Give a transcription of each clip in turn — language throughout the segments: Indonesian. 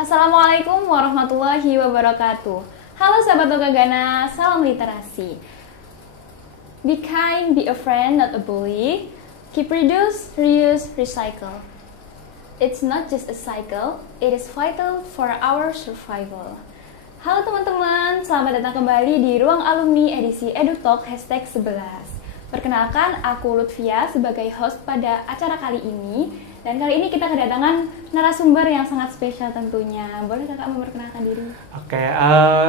Assalamualaikum warahmatullahi wabarakatuh. Halo sahabat Togagana, salam literasi. Be kind, be a friend, not a bully. Keep reduce, reuse, recycle. It's not just a cycle, it is vital for our survival. Halo teman-teman, selamat datang kembali di Ruang Alumni edisi EduTalk #11. Perkenalkan, aku Lutfia sebagai host pada acara kali ini. Dan kali ini kita kedatangan narasumber yang sangat spesial tentunya. Boleh kakak memperkenalkan diri? Oke,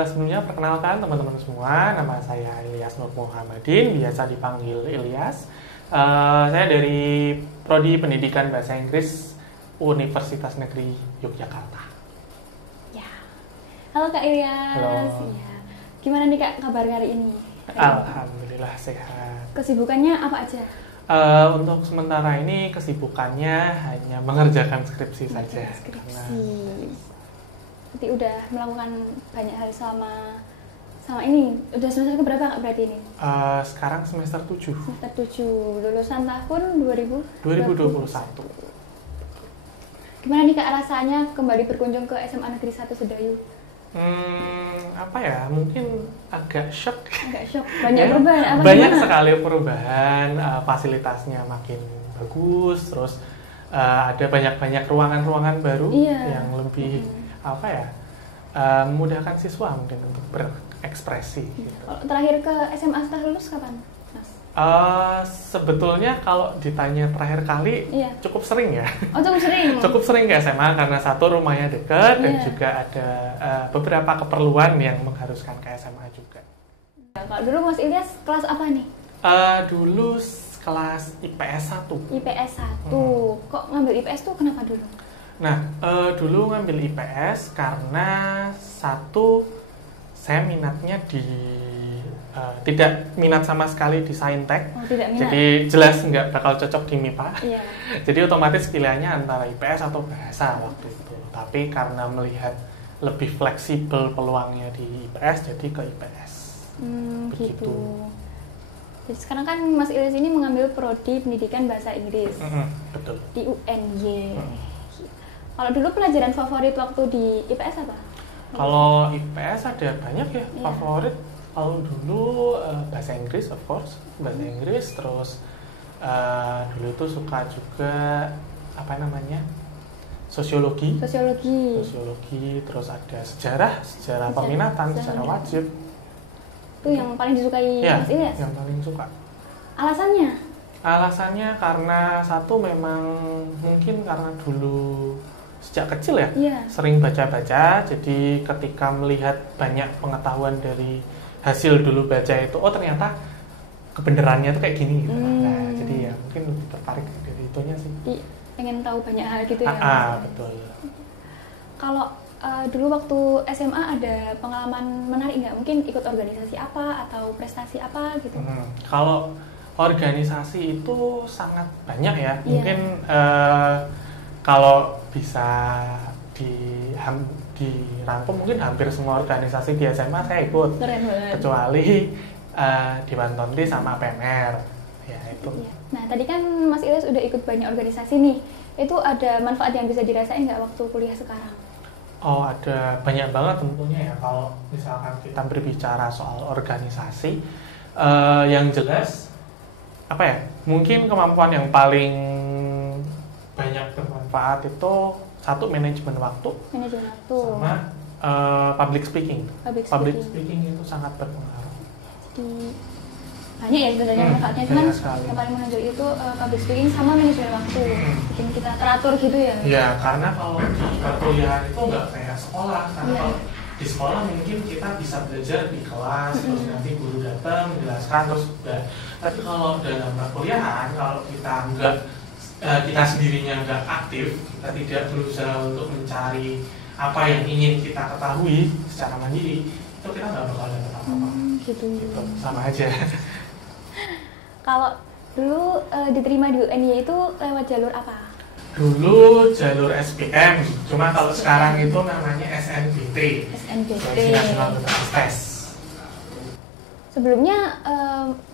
sebelumnya perkenalkan teman-teman semua. Nama saya Ilyas Nur Muhammadin, biasa dipanggil Ilyas. Saya dari Prodi Pendidikan Bahasa Inggris Universitas Negeri Yogyakarta. Ya. Halo Kak Ilyas. Halo. Ya. Gimana nih Kak kabar hari ini? Alhamdulillah sehat. Kesibukannya apa aja? Untuk sementara ini kesibukannya hanya mengerjakan skripsi saja. Skripsi. Berarti udah melakukan banyak hal selama ini. Udah semester keberapa Kak berarti ini? Sekarang semester 7. Semester 7. Lulusan tahun 2021. Gimana nih Kak rasanya kembali berkunjung ke SMA Negeri 1 Sedayu? Apa ya, mungkin agak shock. Banyak perubahan apa banyak gimana? sekali perubahan, fasilitasnya makin bagus, terus ada banyak ruangan-ruangan baru yang lebih memudahkan siswa mungkin untuk berekspresi gitu. Terakhir ke SMA setelah lulus kapan, Mas? Sebetulnya kalau ditanya terakhir kali cukup sering ya. Oh, cukup sering. Cukup sering ke SMA karena satu rumahnya dekat dan juga ada beberapa keperluan yang mengharuskan ke SMA juga. Kalau dulu Mas Ilyas kelas apa nih? Dulu kelas IPS 1. IPS 1. Kok ngambil IPS tuh kenapa dulu? Nah, dulu ngambil IPS karena satu, saya minatnya tidak minat sama sekali di Saintek. Oh, tidak minat. Jadi jelas nggak bakal cocok di MIPA. Iya. Jadi otomatis pilihannya antara IPS atau bahasa waktu itu. Tapi karena melihat lebih fleksibel peluangnya di IPS, jadi ke IPS. Gitu. Jadi sekarang kan Mas Ilyas ini mengambil prodi Pendidikan Bahasa Inggris. Betul. Di UNY. Kalau dulu pelajaran favorit waktu di IPS apa? Kalau IPS ada banyak ya favorit. Kalau dulu bahasa Inggris, of course, bahasa Inggris, terus dulu itu suka juga sosiologi, terus ada sejarah peminatan, sejarah wajib. Itu yang paling disukai Mas Ilyas? Yang paling suka. Alasannya? Alasannya karena satu memang mungkin karena dulu sejak kecil sering baca-baca, jadi ketika melihat banyak pengetahuan dari hasil dulu baca itu, oh ternyata kebenarannya tuh kayak gini gitu. Nah, jadi ya mungkin lebih tertarik dari itunya sih. Pengen tahu banyak hal gitu ya. Betul. Kalau dulu waktu SMA ada pengalaman menarik nggak? Mungkin ikut organisasi apa atau prestasi apa gitu? Kalau organisasi itu sangat banyak ya. Mungkin kalau bisa dirangkum mungkin hampir semua organisasi di SMA saya ikut. Keren banget. Kecuali Dewan Tonti sama PMR. Ya itu. Nah tadi kan Mas Ilyas udah ikut banyak organisasi nih. Itu ada manfaat yang bisa dirasain nggak waktu kuliah sekarang? Oh, ada banyak banget tentunya ya. Kalau misalkan kita berbicara soal organisasi, yang jelas mungkin kemampuan yang paling banyak bermanfaat itu satu, manajemen waktu. Sama public speaking. Public speaking itu sangat berpengaruh. Jadi banyak ya sebenarnya manfaatnya, cuman yang paling menonjol itu public speaking sama manajemen waktu. Bikin kita teratur gitu ya. Ya, karena kalau di perkuliahan itu nggak kayak sekolah. Karena kalau di sekolah mungkin kita bisa belajar di kelas, terus nanti guru datang menjelaskan terus udah. Tapi kalau dalam perkuliahan, kalau kita sendirinya nggak aktif, kita tidak berusaha untuk mencari apa yang ingin kita ketahui secara mandiri, itu kita nggak bakal dapat apa-apa. Gitu. Sama aja. Kalau dulu diterima di UNY itu lewat jalur apa? Dulu jalur SBM, cuma kalau sekarang itu namanya SNBT. National Business Test. Sebelumnya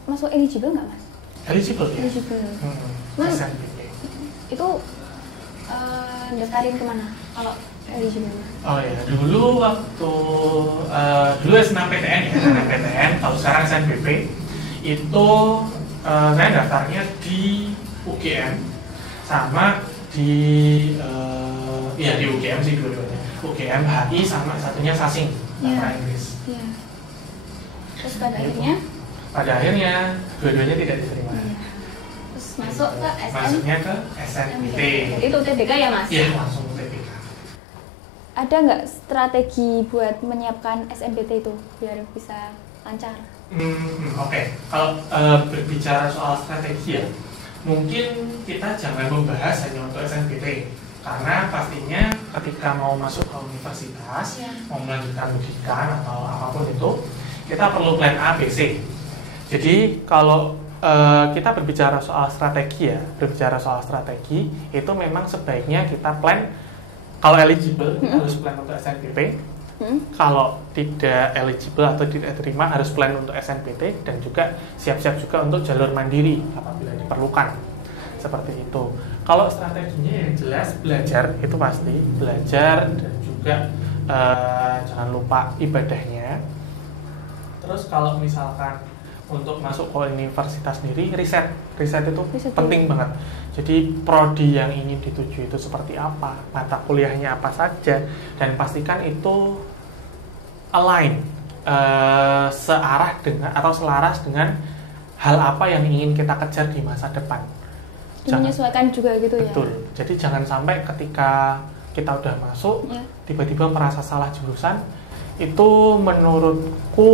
masuk eligible nggak Mas? Eligible ya. Mas, SNBT. Itu daftarin kemana kalau eligible? Oh ya, dulu waktu dulu SNMPTN ya, SNMPTN. Kalau sekarang SNBP itu saya daftarnya di UGM sama di di UGM sih dua-duanya. UGM, HI sama satunya Sasing, bahasa Inggris. Iya. Terus pada akhirnya dua-duanya tidak diterima. Terus masuk ke Masuknya ke SNMPT. Itu UTBK ya Mas? Iya, langsung UTBK. Ada nggak strategi buat menyiapkan SNMPT itu biar bisa lancar? Oke. Kalau berbicara soal strategi ya, mungkin kita jangan membahas hanya untuk SNMPT, karena pastinya ketika mau masuk ke universitas, mau melanjutkan pendidikan atau apapun itu, kita perlu plan A, B, C. Jadi kalau kita berbicara soal strategi itu memang sebaiknya kita plan. Kalau eligible, harus plan untuk SNBP. Kalau tidak eligible atau tidak terima, harus plan untuk SNPT dan juga siap-siap juga untuk jalur mandiri apabila diperlukan. Seperti itu. Kalau strateginya yang jelas belajar, itu pasti belajar dan juga jangan lupa ibadahnya. Terus kalau misalkan untuk masuk ke universitas sendiri, riset itu penting banget. Jadi prodi yang ingin dituju itu seperti apa, mata kuliahnya apa saja, dan pastikan itu align, searah dengan atau selaras dengan hal apa yang ingin kita kejar di masa depan. Menyesuaikan juga gitu ya. Betul. Jadi jangan sampai ketika kita udah masuk, tiba-tiba merasa salah jurusan. Itu menurutku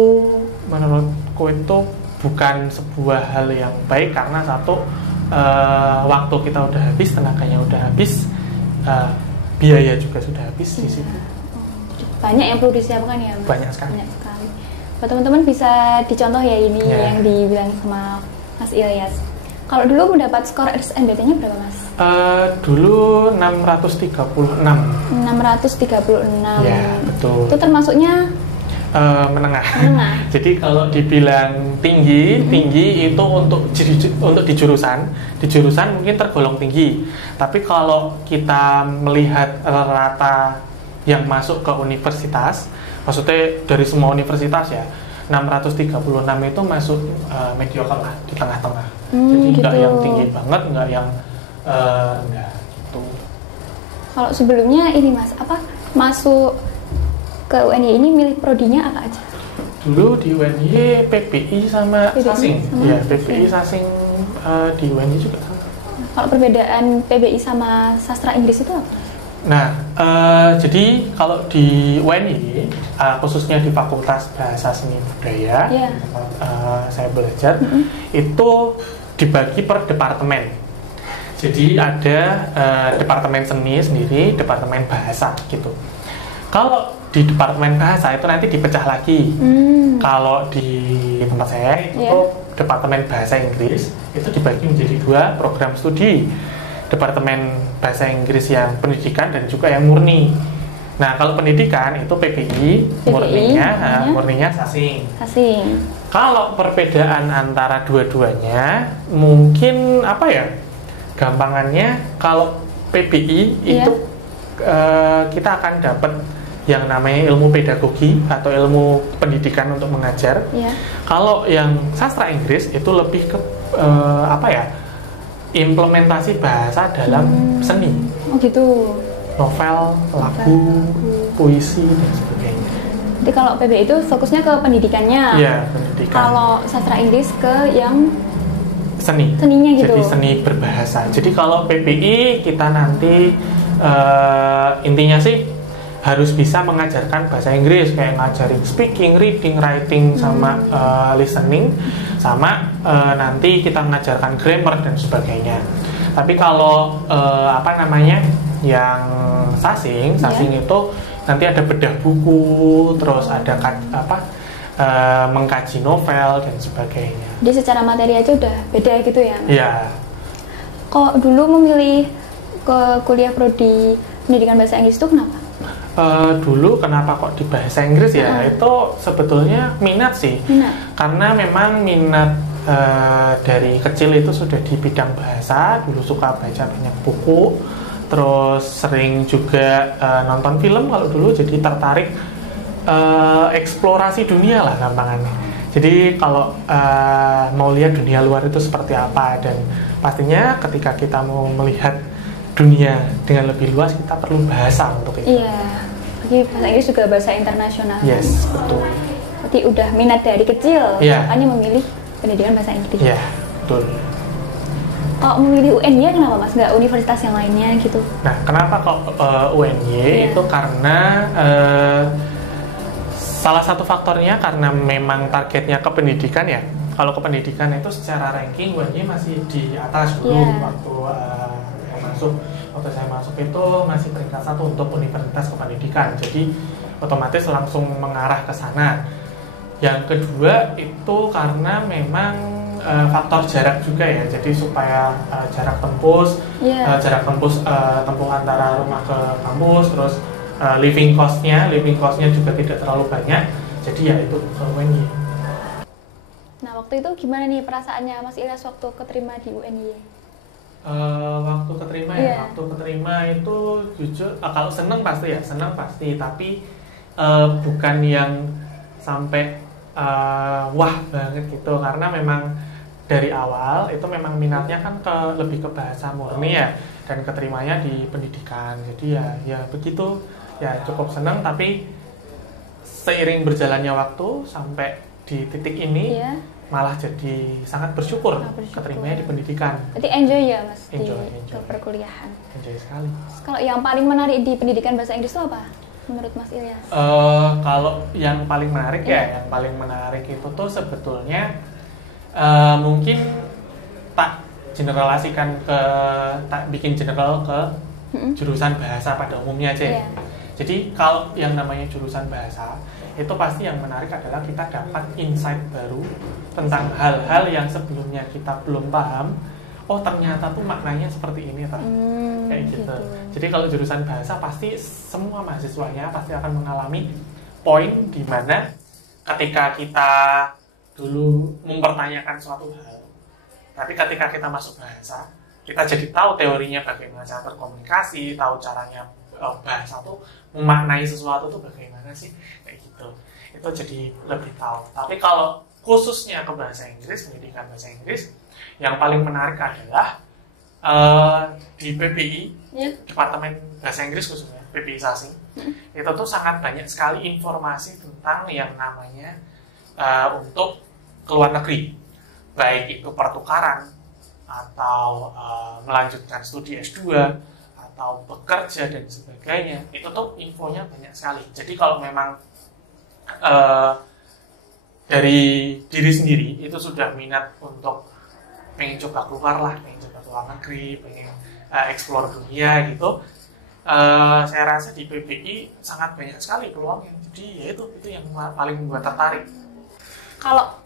itu bukan sebuah hal yang baik, karena satu, waktu kita udah habis, tenaganya udah habis, biaya juga sudah habis di situ. Banyak yang perlu disiapkan ya Mas? Banyak sekali. Buat teman-teman bisa dicontoh ya ini yang dibilang sama Mas Ilyas. Kalau dulu mendapat skor SNBT-nya berapa Mas? Dulu 636. 636. Ya, betul. Itu termasuknya menengah. Jadi kalau dibilang tinggi itu untuk di jurusan mungkin tergolong tinggi. Tapi kalau kita melihat rata yang masuk ke universitas, maksudnya dari semua universitas ya, 636 itu masuk mediocre lah, di tengah-tengah. Jadi nggak yang tinggi banget, nggak yang enggak gitu. Kalau sebelumnya ini Mas, masuk ke UNY ini milih prodinya apa aja? Dulu di UNY PBI sama Sasing. Ya, PBI Sasing di UNY juga sama. Kalau perbedaan PBI sama sastra Inggris itu apa? Nah, jadi kalau di UNY, khususnya di Fakultas Bahasa Seni Budaya, tempat saya belajar, itu dibagi per departemen. Jadi ada departemen seni sendiri, departemen bahasa gitu. Kalau di departemen bahasa itu nanti dipecah lagi. Kalau di tempat saya itu departemen bahasa Inggris itu dibagi menjadi 2 program studi. Departemen bahasa Inggris yang pendidikan dan juga yang murni. Nah, kalau pendidikan itu PBI, murninya Sasing. Kalau perbedaan antara dua-duanya mungkin gampangannya kalau PBI itu kita akan dapat yang namanya ilmu pedagogi atau ilmu pendidikan untuk mengajar. Kalau yang sastra Inggris itu lebih ke implementasi bahasa dalam seni. Oh gitu. Novel, lagu, puisi dan sebagainya. Jadi kalau PBI itu fokusnya ke pendidikannya. Iya, pendidikan. Kalau sastra Inggris ke yang seninya gitu. Jadi seni berbahasa. Jadi kalau PBI kita nanti intinya sih harus bisa mengajarkan bahasa Inggris, kayak ngajarin speaking, reading, writing, sama listening, sama nanti kita mengajarkan grammar dan sebagainya. Tapi kalau yang Sasing itu nanti ada bedah buku, terus ada mengkaji novel dan sebagainya. Jadi secara materi aja udah beda gitu ya? Iya. Kok dulu memilih ke kuliah prodi pendidikan bahasa Inggris itu kenapa? Dulu kenapa kok di bahasa Inggris ya? Itu sebetulnya minat sih. Karena memang minat dari kecil itu sudah di bidang bahasa. Dulu suka baca banyak buku. terus sering juga nonton film kalau dulu, jadi tertarik eksplorasi dunia lah gampangannya. Jadi kalau mau lihat dunia luar itu seperti apa, dan pastinya ketika kita mau melihat dunia dengan lebih luas kita perlu bahasa untuk itu. Iya, jadi bahasa Inggris juga bahasa internasional. Yes, betul. Berarti udah minat dari kecil, Iya. makanya memilih pendidikan bahasa Inggris. Iya, betul. Kalau memilih UNY kenapa Mas? Nggak universitas yang lainnya gitu? Nah, kenapa kok UNY? Itu karena salah satu faktornya karena memang targetnya ke pendidikan ya. Kalau ke pendidikan itu secara ranking UNY masih di atas dulu waktu saya masuk itu masih peringkat 1 untuk universitas kependidikan. Jadi otomatis langsung mengarah ke sana. Yang kedua itu karena memang faktor jarak juga ya. Jadi supaya jarak tempuh tempuh antara rumah ke kampus, terus living cost-nya juga tidak terlalu banyak. Jadi ya itu ke UNY. Nah, waktu itu gimana nih perasaannya Mas Ilyas waktu keterima di UNY? Waktu keterima itu jujur kalau seneng pasti, tapi bukan yang sampai wah banget gitu, karena memang dari awal itu memang minatnya kan lebih ke bahasa murni ya, dan keterimanya di pendidikan. Jadi ya begitu, ya cukup seneng, tapi seiring berjalannya waktu sampai di titik ini malah jadi sangat bersyukur keterimanya di pendidikan. Berarti enjoy ya Mas enjoy. ke perkuliahan? Enjoy sekali. Kalau yang paling menarik di pendidikan bahasa Inggris itu apa menurut Mas Ilyas? Kalau yang paling menarik yang paling menarik itu tuh sebetulnya mungkin tak bikin general ke jurusan bahasa pada umumnya aja. Jadi kalau yang namanya jurusan bahasa itu pasti yang menarik adalah kita dapat insight baru tentang hal-hal yang sebelumnya kita belum paham. Oh ternyata tuh maknanya seperti ini kayak gitu. Jadi kalau jurusan bahasa pasti semua mahasiswanya pasti akan mengalami poin di mana ketika kita dulu mempertanyakan suatu hal, tapi ketika kita masuk bahasa, kita jadi tahu teorinya bagaimana cara berkomunikasi, tahu caranya bahasa tuh memaknai sesuatu tuh bagaimana sih, kayak gitu. Itu jadi lebih tahu. Tapi kalau khususnya ke bahasa Inggris, pendidikan bahasa Inggris, yang paling menarik adalah di PBI, Departemen Bahasa Inggris khususnya, PBI-sasi, itu tuh sangat banyak sekali informasi tentang yang namanya untuk ke luar negeri, baik itu pertukaran atau melanjutkan studi S2 atau bekerja dan sebagainya. Itu tuh infonya banyak sekali. Jadi kalau memang dari diri sendiri itu sudah minat untuk pengen coba keluar negeri, pengen explore dunia gitu, saya rasa di PBI sangat banyak sekali peluangnya. Jadi ya itu yang paling membuat tertarik. Kalau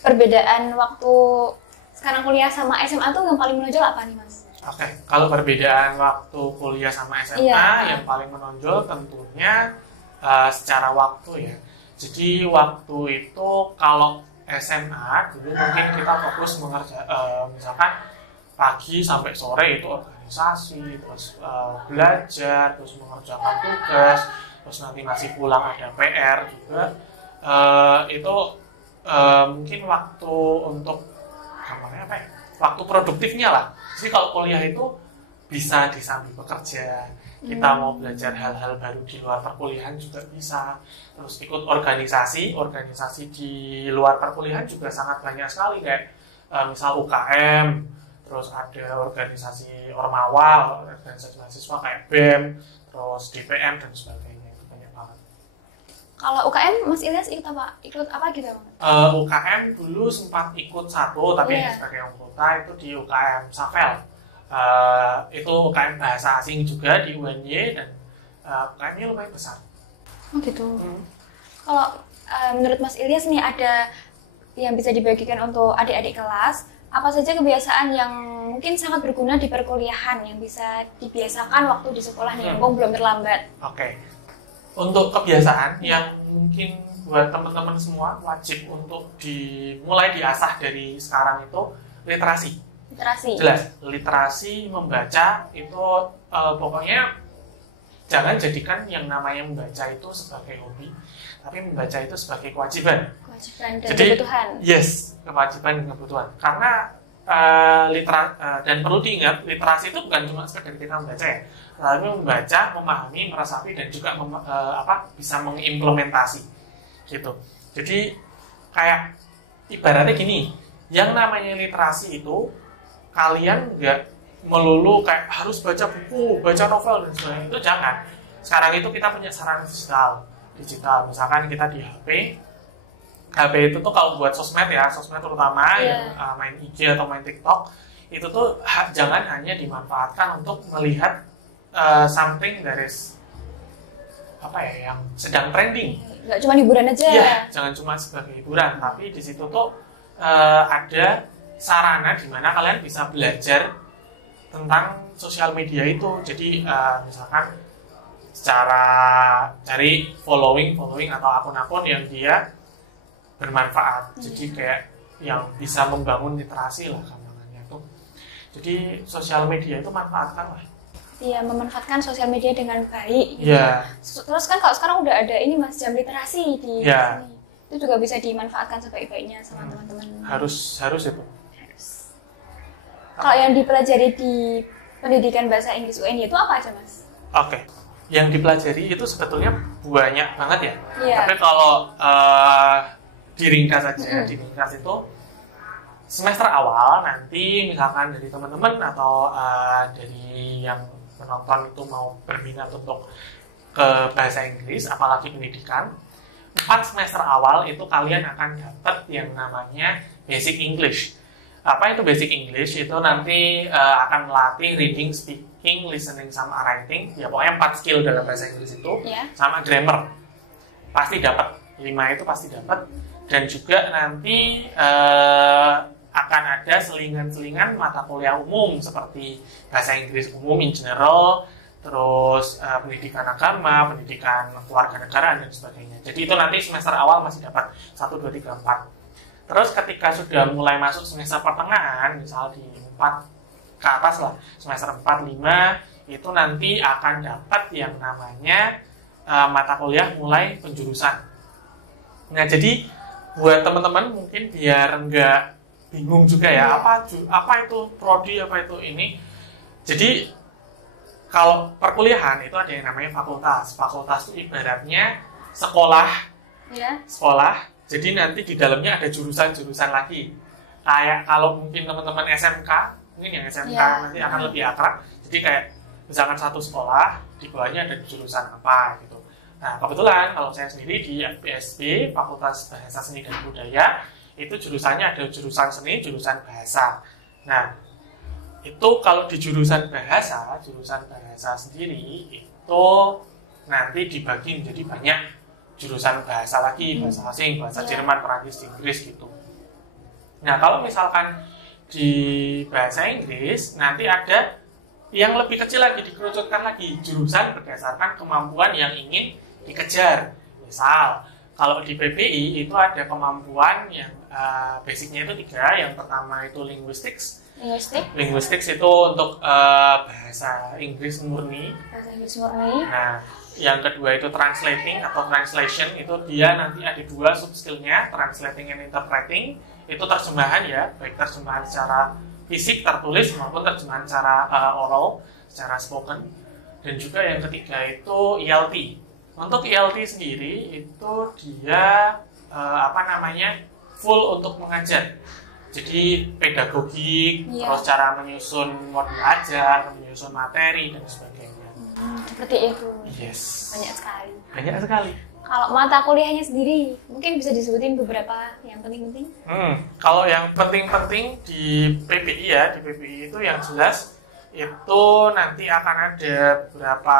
perbedaan waktu sekarang kuliah sama SMA tuh yang paling menonjol apa nih Mas? Oke, kalau perbedaan waktu kuliah sama SMA yang paling menonjol tentunya secara waktu ya. Jadi waktu itu kalau SMA dulu mungkin kita fokus misalkan pagi sampai sore itu organisasi, terus belajar, terus mengerjakan tugas, terus nanti masih pulang ada PR juga. Itu mungkin waktu untuk waktu produktifnya lah. Jadi kalau kuliah itu bisa disambil bekerja, kita mau belajar hal-hal baru di luar perkuliahan juga bisa. Terus ikut organisasi di luar perkuliahan juga sangat banyak sekali, kayak misal UKM, terus ada organisasi Ormawa, organisasi mahasiswa kayak BEM, terus DPM dan sebagainya. Itu banyak banget. Kalau UKM Mas Ilyas ikut apa gitu Bang? UKM dulu sempat ikut satu, tapi sebagai anggota itu di UKM Safel. Itu UKM bahasa asing juga di UNY, dan UKM-nya lumayan besar. Oh gitu. Kalau menurut Mas Ilyas nih, ada yang bisa dibagikan untuk adik-adik kelas, apa saja kebiasaan yang mungkin sangat berguna di perkuliahan yang bisa dibiasakan waktu di sekolah nih, mumpung belum terlambat? Oke. Untuk kebiasaan yang mungkin buat teman-teman semua wajib untuk dimulai diasah dari sekarang itu literasi. Jelas, literasi membaca itu pokoknya jangan jadikan yang namanya membaca itu sebagai hobi, tapi membaca itu sebagai kewajiban. Kewajiban dan kebutuhan. Yes, kewajiban dan kebutuhan. Karena dan perlu diingat, literasi itu bukan cuma sekedar kita membaca ya, tapi membaca, memahami, meresapi, dan juga bisa mengimplementasi gitu. Jadi kayak ibaratnya gini, yang namanya literasi itu kalian nggak melulu kayak harus baca buku, baca novel dan sebagainya, itu jangan. Sekarang itu kita punya sarana digital, misalkan kita di HP itu tuh kalau buat sosmed terutama yang main IG atau main TikTok, itu tuh jangan hanya dimanfaatkan untuk melihat something that is yang sedang trending. Nggak cuma hiburan aja. Iya, jangan cuma sebagai hiburan, tapi di situ tuh ada sarana di mana kalian bisa belajar tentang sosial media itu. Jadi misalkan secara cari following atau akun-akun yang dia bermanfaat. Jadi kayak yang bisa membangun literasi lah gampangannya tuh. Jadi sosial media itu manfaatkan lah. Iya, memanfaatkan sosial media dengan baik. Iya. Terus kan kalau sekarang udah ada ini Mas, jam literasi di sini. Itu juga bisa dimanfaatkan sebaik-baiknya sama teman-teman. Harus itu. Kalau yang dipelajari di pendidikan bahasa Inggris UNY itu apa aja, Mas? Oke. Yang dipelajari itu sebetulnya banyak banget ya. Iya. Tapi kalau diringkas saja, diringkas itu semester awal nanti misalkan dari teman-teman atau dari yang menonton itu mau berminat untuk ke bahasa Inggris, apalagi pendidikan, 4 semester awal itu kalian akan dapat yang namanya Basic English. Apa itu Basic English? Itu nanti akan melatih reading, speaking, listening, sama writing. Ya pokoknya 4 skill dalam bahasa Inggris itu, sama grammar. Pasti dapat, 5 itu pasti dapat. Dan juga nanti akan ada selingan-selingan mata kuliah umum seperti bahasa Inggris umum in general, terus pendidikan agama, pendidikan kewarganegaraan dan sebagainya. Jadi itu nanti semester awal masih dapat 1, 2, 3, 4. Terus ketika sudah mulai masuk semester pertengahan, misal di 4 ke atas lah, semester 4, 5, itu nanti akan dapat yang namanya mata kuliah mulai penjurusan. Nah, jadi buat teman-teman mungkin biar nggak bingung juga ya, apa itu prodi, apa itu ini. Jadi kalau perkuliahan itu ada yang namanya fakultas. Fakultas itu ibaratnya sekolah. Jadi nanti di dalamnya ada jurusan-jurusan lagi. Kayak kalau mungkin teman-teman SMK, mungkin yang SMK nanti akan lebih akrab. Jadi kayak misalkan satu sekolah, di bawahnya ada jurusan apa gitu. Nah, kebetulan kalau saya sendiri di FPSB, Fakultas Bahasa Seni dan Budaya, itu jurusannya ada jurusan seni, jurusan bahasa. Nah, itu kalau di jurusan bahasa sendiri, itu nanti dibagi menjadi banyak jurusan bahasa lagi, bahasa asing, bahasa Jerman, Perancis, Inggris gitu. Nah, kalau misalkan di bahasa Inggris, nanti ada yang lebih kecil lagi, dikerucutkan lagi, jurusan berdasarkan kemampuan yang ingin dikejar. Misal, kalau di PBI itu ada kemampuan yang basicnya itu 3. Yang pertama itu linguistics. Linguistics itu untuk bahasa Inggris murni. Nah, yang kedua itu translating atau translation, itu dia nanti ada 2 subskillnya, translating and interpreting. Itu terjemahan ya, baik terjemahan secara fisik tertulis maupun terjemahan secara oral, secara spoken. Dan juga yang ketiga itu ELT. Untuk ELT sendiri itu dia full untuk mengajar. Jadi pedagogik, terus cara menyusun modul ajar, menyusun materi dan sebagainya. Seperti itu. Yes. Banyak sekali. Kalau mata kuliahnya sendiri, mungkin bisa disebutin beberapa yang penting-penting? Kalau yang penting-penting di PBI ya, di PBI itu yang jelas itu nanti akan ada beberapa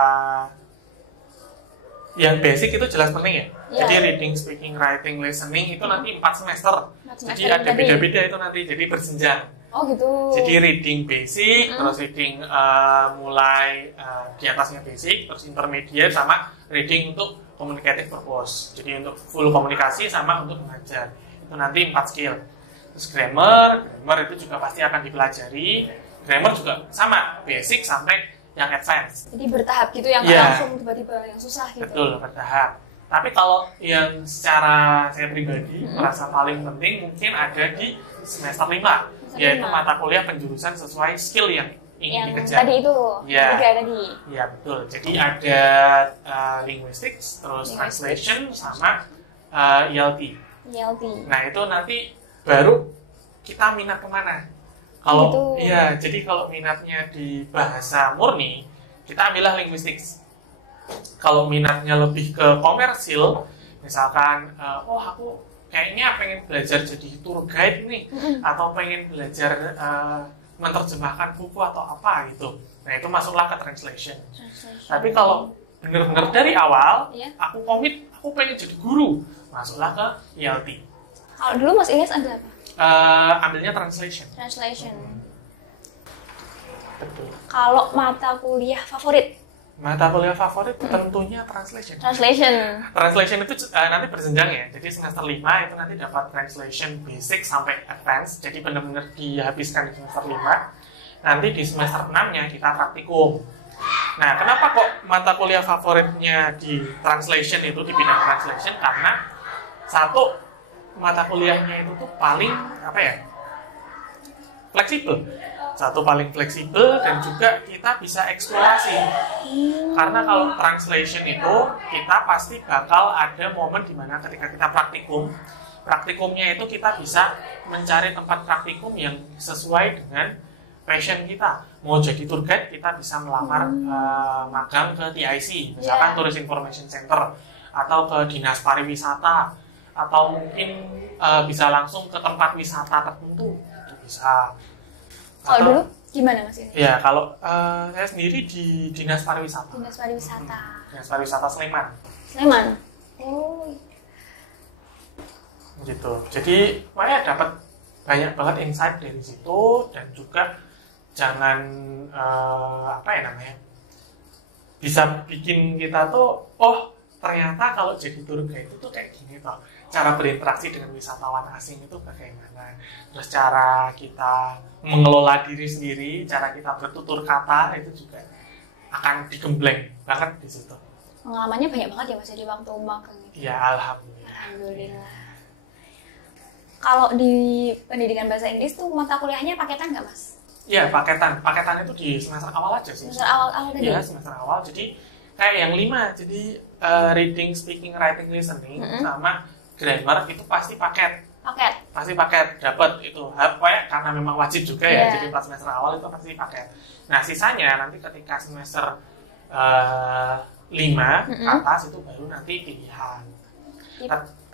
yang basic itu jelas penting ya. Jadi reading, speaking, writing, listening itu nanti 4 semester. Jadi ada beda-beda itu nanti, jadi berjenjang. Oh gitu. Jadi reading basic, terus reading mulai di atasnya basic, terus intermediate, sama reading untuk communicative purpose. Jadi untuk full komunikasi sama untuk mengajar. Itu nanti 4 skill. Terus grammar itu juga pasti akan dipelajari. Grammar juga sama, basic sampai yang advance. Jadi bertahap gitu yang langsung tiba-tiba yang susah gitu. Betul, bertahap. Tapi kalau yang secara saya pribadi merasa paling penting mungkin ada di semester 5, yaitu mata kuliah penjurusan sesuai skill yang ingin dikejar. Tadi itu, tadi. Iya, betul. Jadi ada linguistics, terus translation, sama ELT. Nah, itu nanti baru kita minat kemana. Kalau jadi kalau minatnya di bahasa murni, kita ambillah linguistics. Kalau minatnya lebih ke komersil, misalkan, aku kayaknya pengen belajar jadi tour guide nih, atau pengen belajar menerjemahkan buku atau apa gitu. Nah, itu masuklah ke translation. Tapi kalau benar-benar dari awal, aku komit, aku pengen jadi guru, masuklah ke ELT. Kalau dulu Mas Ilyas ambil apa? Ambilnya translation. Betul. Kalau mata kuliah favorit? Mata kuliah favorit tentunya translation. Translation itu nanti berjenjang ya. Jadi semester 5 itu nanti dapat translation basic sampai advance. Jadi benar-benar dihabiskan di semester 5. Nanti di semester 6-nya kita praktikum. Nah, kenapa kok mata kuliah favoritnya di translation itu, di bidang translation? Karena satu, mata kuliahnya itu tuh paling fleksibel. Satu, paling fleksibel, dan juga kita bisa eksplorasi. Karena kalau translation itu kita pasti bakal ada momen di mana ketika kita praktikumnya itu kita bisa mencari tempat praktikum yang sesuai dengan passion kita. Mau jadi tour guide, kita bisa melamar magang ke TIC, misalkan Tourist Information Center, atau ke Dinas Pariwisata, atau mungkin bisa langsung ke tempat wisata tertentu, itu bisa. Kalau dulu gimana Mas ini? Ya, kalau saya sendiri di Dinas Pariwisata. Dinas Pariwisata Sleman. Oh. Gitu. Jadi, saya dapat banyak banget insight dari situ, dan juga jangan bisa bikin kita tuh, ternyata kalau jadi tour guide itu tuh kayak gini toh. Cara berinteraksi dengan wisatawan asing itu bagaimana. Terus cara kita mengelola diri sendiri, cara kita bertutur kata itu juga akan digembleng banget di situ. Pengalamannya banyak banget ya Mas di waktu magang itu. Ya, alhamdulillah. Kalau di pendidikan bahasa Inggris tuh mata kuliahnya paketan nggak Mas? Iya, paketan. Paketan itu di semester awal aja sih. Semester awal tadi? Iya, semester awal. Jadi kayak yang 5. Jadi reading, speaking, writing, listening, sama grammar itu pasti paket. Pasti paket, dapat itu. Karena memang wajib juga ya, jadi pas semester awal itu pasti paket. Nah, sisanya nanti ketika semester 5 ke atas itu baru nanti pilihan.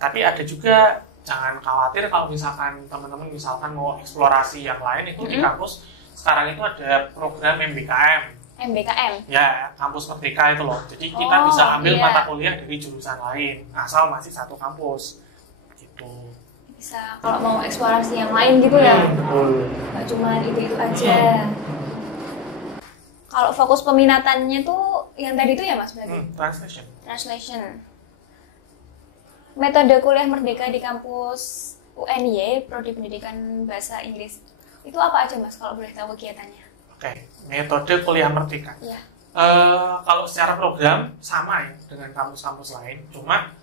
Tapi ada juga, jangan khawatir kalau misalkan teman-teman mau eksplorasi yang lain itu di kampus. Sekarang itu ada program MBKM. Ya, kampus Merdeka itu loh. Jadi kita bisa ambil mata kuliah dari jurusan lain, asal masih satu kampus. Gitu. Bisa kalau mau eksplorasi yang lain gitu ya. Betul. Nggak cuma itu aja. Kalau fokus peminatannya tuh yang tadi itu ya Mas berarti? Translation. Metode kuliah Merdeka di kampus UNY, Prodi Pendidikan Bahasa Inggris. Itu apa aja Mas kalau boleh tahu kegiatannya? Oke, metode kuliah Merdeka. Iya. Kalau secara program sama ya dengan kampus-kampus lain, cuma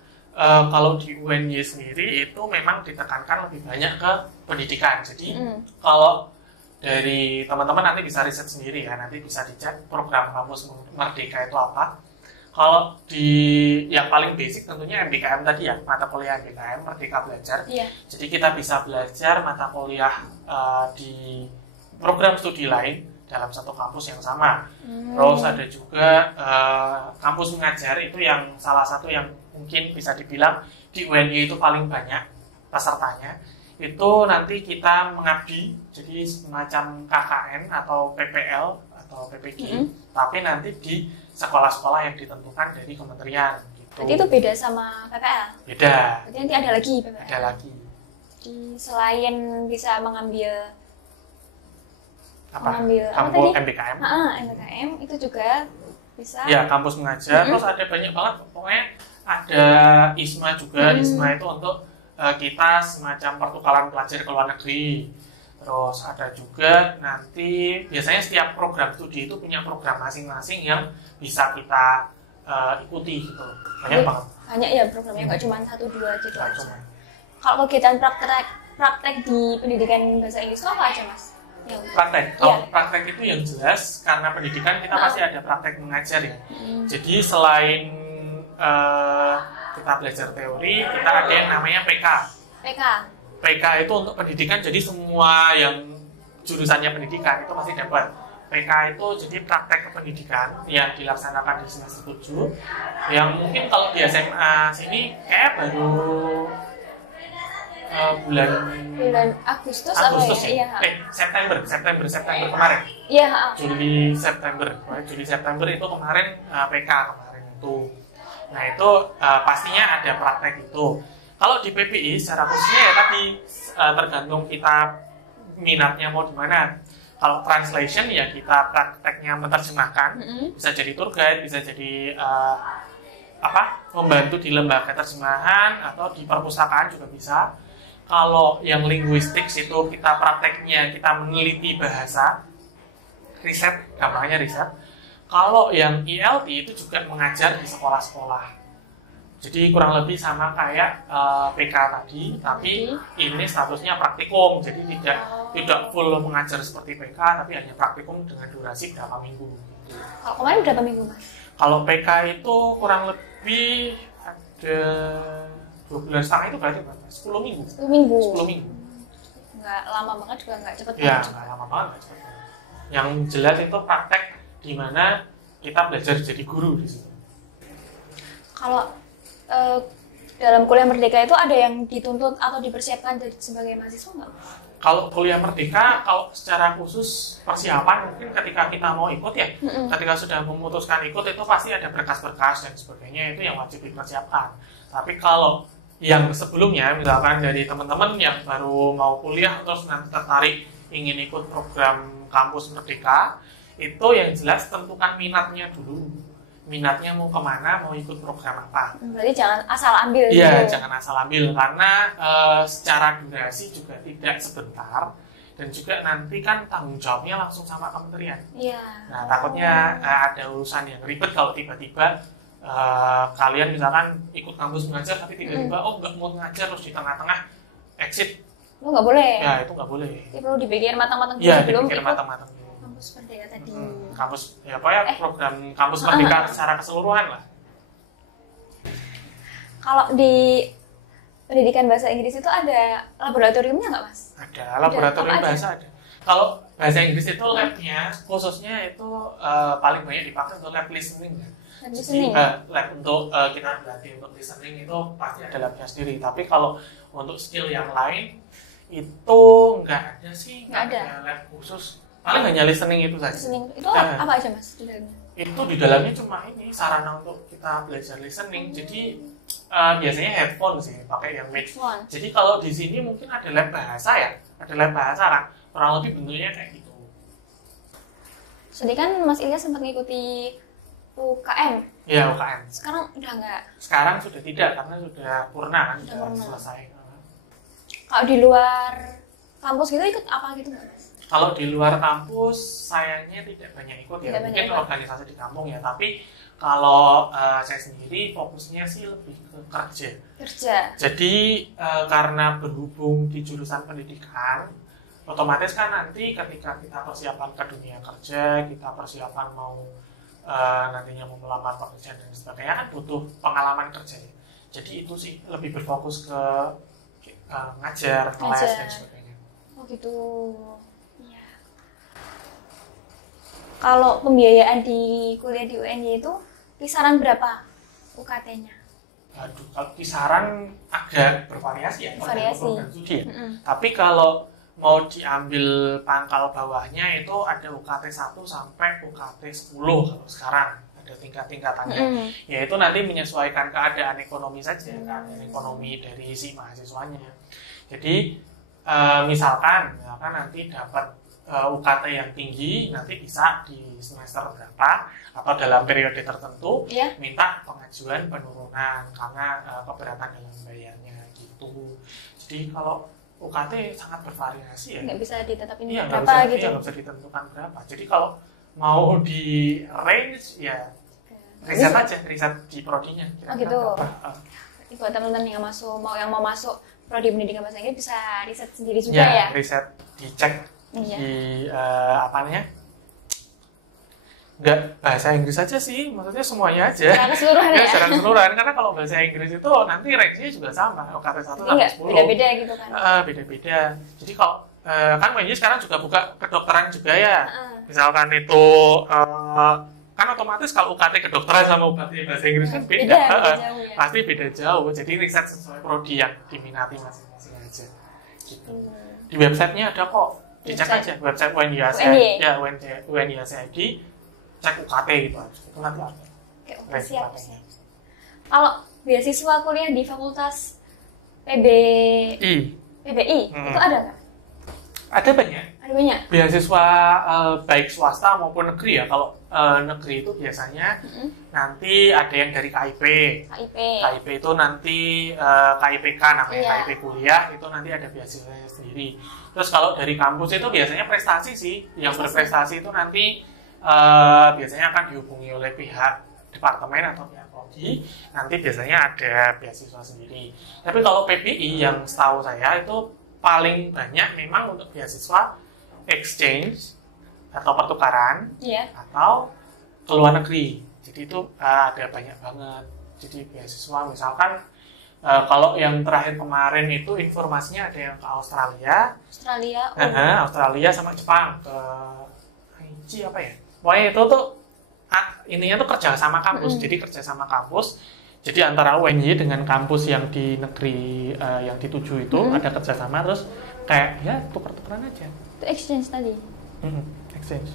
kalau di UNY sendiri itu memang ditekankan lebih banyak ke pendidikan. Jadi kalau dari teman-teman nanti bisa riset sendiri ya, nanti bisa dicek program kampus Merdeka itu apa. Kalau di yang paling basic tentunya MBKM tadi ya, mata kuliah MBKM, Merdeka Belajar. Iya. Jadi kita bisa belajar mata kuliah di program studi lain dalam satu kampus yang sama. Terus ada juga kampus mengajar, itu yang salah satu yang mungkin bisa dibilang di UNY itu paling banyak pesertanya. Itu nanti kita mengabdi, jadi semacam KKN atau PPL atau PPG, tapi nanti di sekolah-sekolah yang ditentukan dari kementerian. Gitu. Berarti itu beda sama PPL? Beda. Berarti nanti ada lagi PPL? Ada lagi. Jadi selain bisa mengambil kampus MBKM. MBKM itu juga bisa. Ya, kampus mengajar. Terus ada banyak banget, pokoknya ada ISMA juga. ISMA itu untuk kita semacam pertukaran pelajar ke luar negeri. Terus ada juga nanti biasanya setiap program studi itu punya program masing-masing yang bisa kita ikuti gitu. Banyak banget. Banyak ya programnya, nggak cuma 1-2 gitu Nggak aja. cuma. Kalau kegiatan praktek di pendidikan bahasa Inggris itu apa aja mas? Praktek. Kalau praktek itu yang jelas karena pendidikan kita pasti ada praktek mengajar ya. Jadi selain kita belajar teori, kita ada yang namanya PK. PK itu untuk pendidikan, jadi semua yang jurusannya pendidikan itu pasti dapat. PK itu jadi praktek kependidikan yang dilaksanakan di semester 7 yang mungkin kalau di SMA sini kayak baru bulan Agustus ya? September kemarin. Iya. Juli September itu kemarin PK kemarin itu. Nah itu pastinya ada praktek itu. Kalau di PPI secara khususnya ya tadi tergantung kita minatnya mau di mana. Kalau translation ya kita prakteknya menerjemahkan, bisa jadi tour guide, bisa jadi membantu di lembaga terjemahan atau di perpustakaan juga bisa. Kalau yang linguistics itu kita prakteknya kita meneliti bahasa, riset, gampangnya riset. Kalau yang ELT itu juga mengajar di sekolah-sekolah. Jadi kurang lebih sama kayak PK tadi, tapi ini statusnya praktikum. Jadi tidak full mengajar seperti PK, tapi hanya praktikum dengan durasi berapa minggu. Kalau kemarin berapa minggu mas? Kalau PK itu kurang lebih ada 2,5 bulan itu berarti berapa? 10 minggu. 10 minggu. Nggak lama banget juga nggak cepet banget. Ya, nggak lama banget, nggak cepet banget. Yang jelas itu praktek di mana kita belajar jadi guru di situ. Kalau dalam kuliah merdeka itu ada yang dituntut atau dipersiapkan sebagai mahasiswa nggak? Kalau kuliah merdeka, kalau secara khusus persiapan mungkin ketika kita mau ikut ya, ketika sudah memutuskan ikut itu pasti ada berkas-berkas dan sebagainya itu yang wajib dipersiapkan. Tapi kalau yang sebelumnya, misalkan dari teman-teman yang baru mau kuliah terus nanti tertarik ingin ikut program kampus merdeka, itu yang jelas tentukan minatnya dulu. Minatnya mau kemana, mau ikut program apa. Berarti jangan asal ambil. Iya, jangan asal ambil karena secara durasi juga tidak sebentar dan juga nanti kan tanggung jawabnya langsung sama kementerian. Iya. Nah takutnya ada urusan yang ribet kalau tiba-tiba kalian misalkan ikut kampus mengajar tapi tiba-tiba nggak mau ngajar terus di tengah-tengah exit. Oh nggak boleh. Ya itu nggak boleh. Itu perlu dipikir matang-matang dulu. Iya, sebelum dipikir matang-matang. Kampus merdeka tadi. Kampus ya pokoknya program kampus merdeka secara keseluruhan lah. Kalau di pendidikan bahasa Inggris itu ada laboratoriumnya nggak mas? Ada laboratorium bahasa ada. Kalau bahasa Inggris itu labnya khususnya itu paling banyak dipakai untuk lab listening. Jadi lab untuk kita berlatih untuk listening itu pasti ada labnya sendiri. Tapi kalau untuk skill yang lain itu nggak ada sih. Nggak ada lab khusus. Paling hanya listening itu saja. Listening itu apa aja mas di dalamnya? Itu di dalamnya cuma ini sarana untuk kita belajar listening. Jadi biasanya headphone sih, pakai yang match. Jadi kalau di sini mungkin ada lab bahasa ya, ada lab bahasa kan, kurang lebih bentuknya kayak gitu. Jadi kan Mas Ilya sempat ngikuti UKM. Iya UKM. Sekarang udah nggak? Sekarang sudah tidak karena sudah purna kan, sudah selesai. Kalau di luar kampus gitu ikut apa gitu nggak? Kalau di luar kampus sayangnya tidak banyak ikut ya, mungkin organisasi di kampung ya. Tapi kalau saya sendiri fokusnya sih lebih ke kerja. Jadi karena berhubung di jurusan pendidikan, otomatis kan nanti ketika kita persiapan ke dunia kerja, kita persiapan mau nantinya mau melamar pekerjaan dan sebagainya kan butuh pengalaman kerja. Jadi itu sih lebih berfokus ke ngajar, kelas dan sebagainya. Oh gitu. Kalau pembiayaan di kuliah di UNY itu kisaran berapa UKT-nya? Aduh, kalau kisaran agak bervariasi ya. Bervariasi. Tapi kalau mau diambil pangkal bawahnya itu ada UKT 1 sampai UKT 10 kalau sekarang. Ada tingkat-tingkatannya. Yaitu nanti menyesuaikan keadaan ekonomi saja, keadaan ekonomi dari si mahasiswanya. Jadi misalkan nanti dapat UKT yang tinggi nanti bisa di semester berapa atau dalam periode tertentu minta pengajuan penurunan karena keberatan dalam bayarnya gitu. Jadi kalau UKT sangat bervariasi ya. Nggak bisa ditetapin Iya, berapa gitu. Iya, nggak bisa ditentukan berapa. Jadi kalau mau di range ya riset di prodinya. Gitu. Buat teman-teman yang mau masuk prodi pendidikan bahasa Inggris bisa riset sendiri juga ya. Riset dicek di apa namanya? Nggak bahasa Inggris aja sih, maksudnya semuanya aja. Secara keseluruhan ya. Secara keseluruhan, karena kalau bahasa Inggris itu nanti range-nya juga sama, UKT 1 sampai 10. Beda-beda gitu kan. Beda-beda. Jadi kalau kan UNY sekarang juga buka kedokteran juga ya. Misalkan itu kan otomatis kalau UKT kedokteran sama UKT bahasa Inggris kan beda jauh, ya. Pasti beda jauh. Jadi riset sesuai prodi yang diminati masing-masing aja. Gitu. Di websitenya ada kok. Dicek aja website UNY-ID, cek UKT gitu aja. Itu nanti ada. Oke, siap. Kalau beasiswa kuliah di Fakultas PBI itu ada nggak? Ada banyak. Beasiswa baik swasta maupun negeri ya. Kalau negeri itu biasanya nanti ada yang dari KIP itu nanti KIPK namanya, KIP kuliah itu nanti ada beasiswanya sendiri. Terus kalau dari kampus itu biasanya prestasi sih, yang berprestasi itu nanti biasanya akan dihubungi oleh pihak departemen atau pihak prodi, nanti biasanya ada beasiswa sendiri. Tapi kalau PBI yang setahu saya itu paling banyak memang untuk beasiswa exchange atau pertukaran atau ke luar negeri. Jadi itu ada banyak banget. Jadi beasiswa misalkan kalau yang terakhir kemarin itu informasinya ada yang ke Australia sama Jepang, ke Aichi apa ya? Pokoknya itu tuh intinya tuh kerja sama kampus. Jadi kerja sama kampus. Jadi antara UNY dengan kampus yang di negeri yang dituju itu ada kerjasama, terus kayak ya tukar-tukaran aja. Itu exchange tadi. Exchange.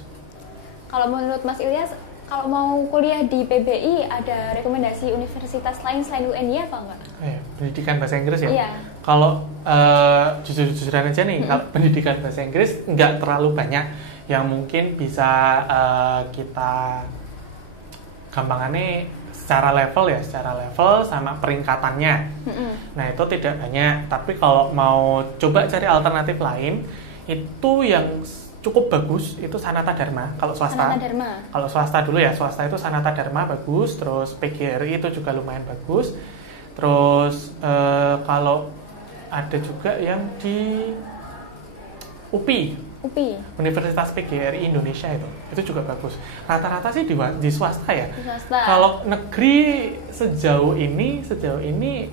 Kalau menurut Mas Ilyas, kalau mau kuliah di PBI ada rekomendasi universitas lain selain UNY apa enggak? Pendidikan bahasa Inggris ya. Iya. Kalau jujur-jujuran aja nih, kalau pendidikan bahasa Inggris nggak terlalu banyak yang mungkin bisa kita gampangannya secara level sama peringkatannya. Nah itu tidak banyak. Tapi kalau mau coba cari alternatif lain, itu yang cukup bagus itu Sanata Dharma kalau swasta. Kalau swasta dulu ya, swasta itu Sanata Dharma bagus, terus PGRI itu juga lumayan bagus. Terus kalau ada juga yang di UPI. Universitas PGRI Indonesia itu juga bagus. Rata-rata sih di swasta ya. Kalau negeri sejauh ini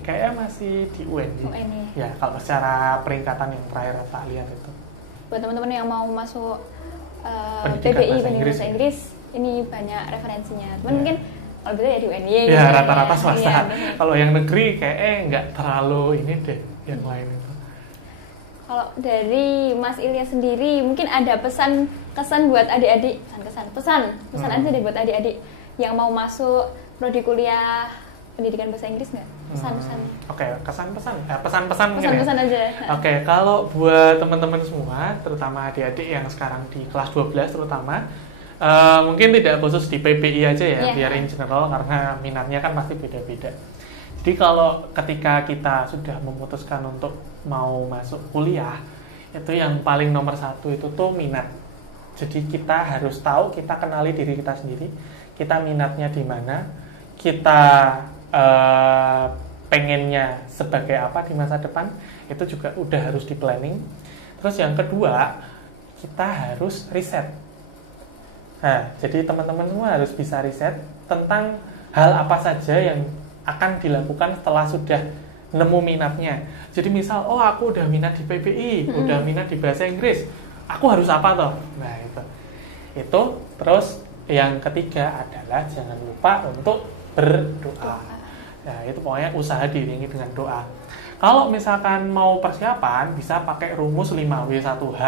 kayaknya masih di UNY. Ya, kalau secara peringkatan yang terakhir saya lihat itu. Buat teman-teman yang mau masuk PBI pendidikan bahasa Inggris, ini banyak referensinya. Mungkin kalau bisa ya di UNY. Ya, rata-rata swasta. Kalau yang negeri kayaknya nggak terlalu ini deh yang lain itu. Kalau dari Mas Ilyas sendiri, mungkin ada kesan buat adik-adik, pesan aja deh buat adik-adik yang mau masuk prodi kuliah pendidikan bahasa Inggris nggak? Pesan-pesan. Oke, pesan-pesan aja. Oke, kalau buat teman-teman semua, terutama adik-adik yang sekarang di kelas 12 terutama, mungkin tidak khusus di PBI aja ya, biar in general karena minatnya kan pasti beda-beda. Jadi kalau ketika kita sudah memutuskan untuk mau masuk kuliah, itu yang paling nomor satu itu tuh minat. Jadi kita harus tahu, kita kenali diri kita sendiri, kita minatnya di mana, kita pengennya sebagai apa di masa depan, itu juga udah harus di planning. Terus yang kedua, kita harus riset. Nah, jadi teman-teman semua harus bisa riset tentang hal apa saja yang akan dilakukan setelah sudah nemu minatnya. Jadi misal, aku udah minat di PBI, udah minat di bahasa Inggris, aku harus apa toh? Nah itu. Terus yang ketiga adalah jangan lupa untuk berdoa. Nah itu pokoknya usaha diiringi dengan doa. Kalau misalkan mau persiapan, bisa pakai rumus 5W1H.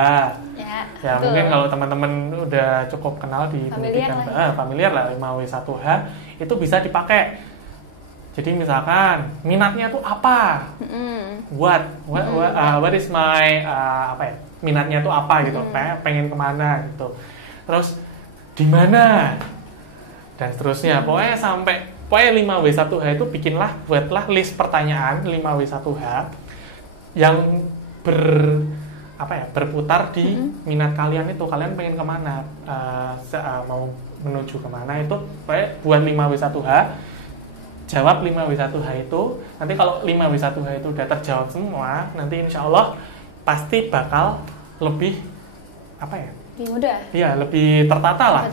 Ya mungkin kalau teman-teman udah cukup kenal di pendidikan familiar lah 5W1H, itu bisa dipakai. Jadi misalkan minatnya tuh apa? What is my minatnya tuh apa gitu, pengen kemana gitu, terus di mana dan seterusnya. Pokoknya 5W1H itu buatlah list pertanyaan 5W1H yang berputar di minat kalian itu. Kalian pengen kemana, mau menuju kemana, itu buat 5W1H, jawab 5W1H itu. Nanti kalau 5W1H itu udah terjawab semua, nanti insya Allah pasti bakal lebih lebih mudah. Iya, lebih tertata lah,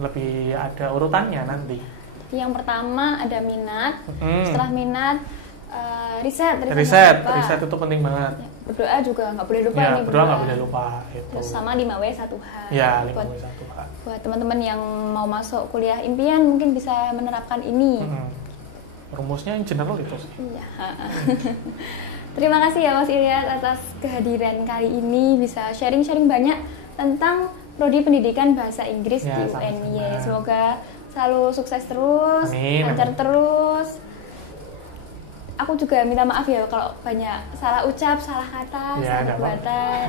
lebih ada urutannya nanti. Yang pertama ada minat, setelah minat riset itu penting banget. Ya, berdoa juga nggak boleh lupa. Ya, berdoa nggak boleh lupa itu. Terus sama 5W1H. Ya, 5W1H. Buat teman-teman yang mau masuk kuliah impian mungkin bisa menerapkan ini. Rumusnya yang general itu sih. Iya. Terima kasih ya Mas Ilyas atas kehadiran kali ini, bisa sharing-sharing banyak tentang prodi pendidikan bahasa Inggris di UNY. Semoga selalu sukses terus, lancar terus. Aku juga minta maaf ya kalau banyak salah ucap, salah kata, salah perbuatan.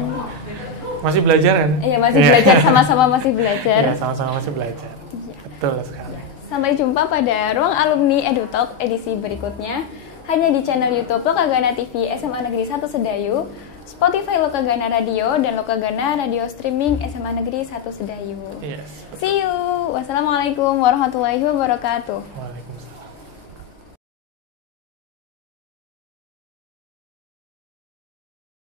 Masih belajar kan? Iya, masih belajar, sama-sama masih belajar. Iya, sama-sama masih belajar. Iya. Betul sekali. Sampai jumpa pada Ruang Alumni EduTalk edisi berikutnya, hanya di channel YouTube Lokagana TV SMA Negeri 1 Sedayu, Spotify Lokagana Radio, dan Lokagana Radio Streaming SMA Negeri 1 Sedayu. Yes. See you. Wassalamualaikum warahmatullahi wabarakatuh.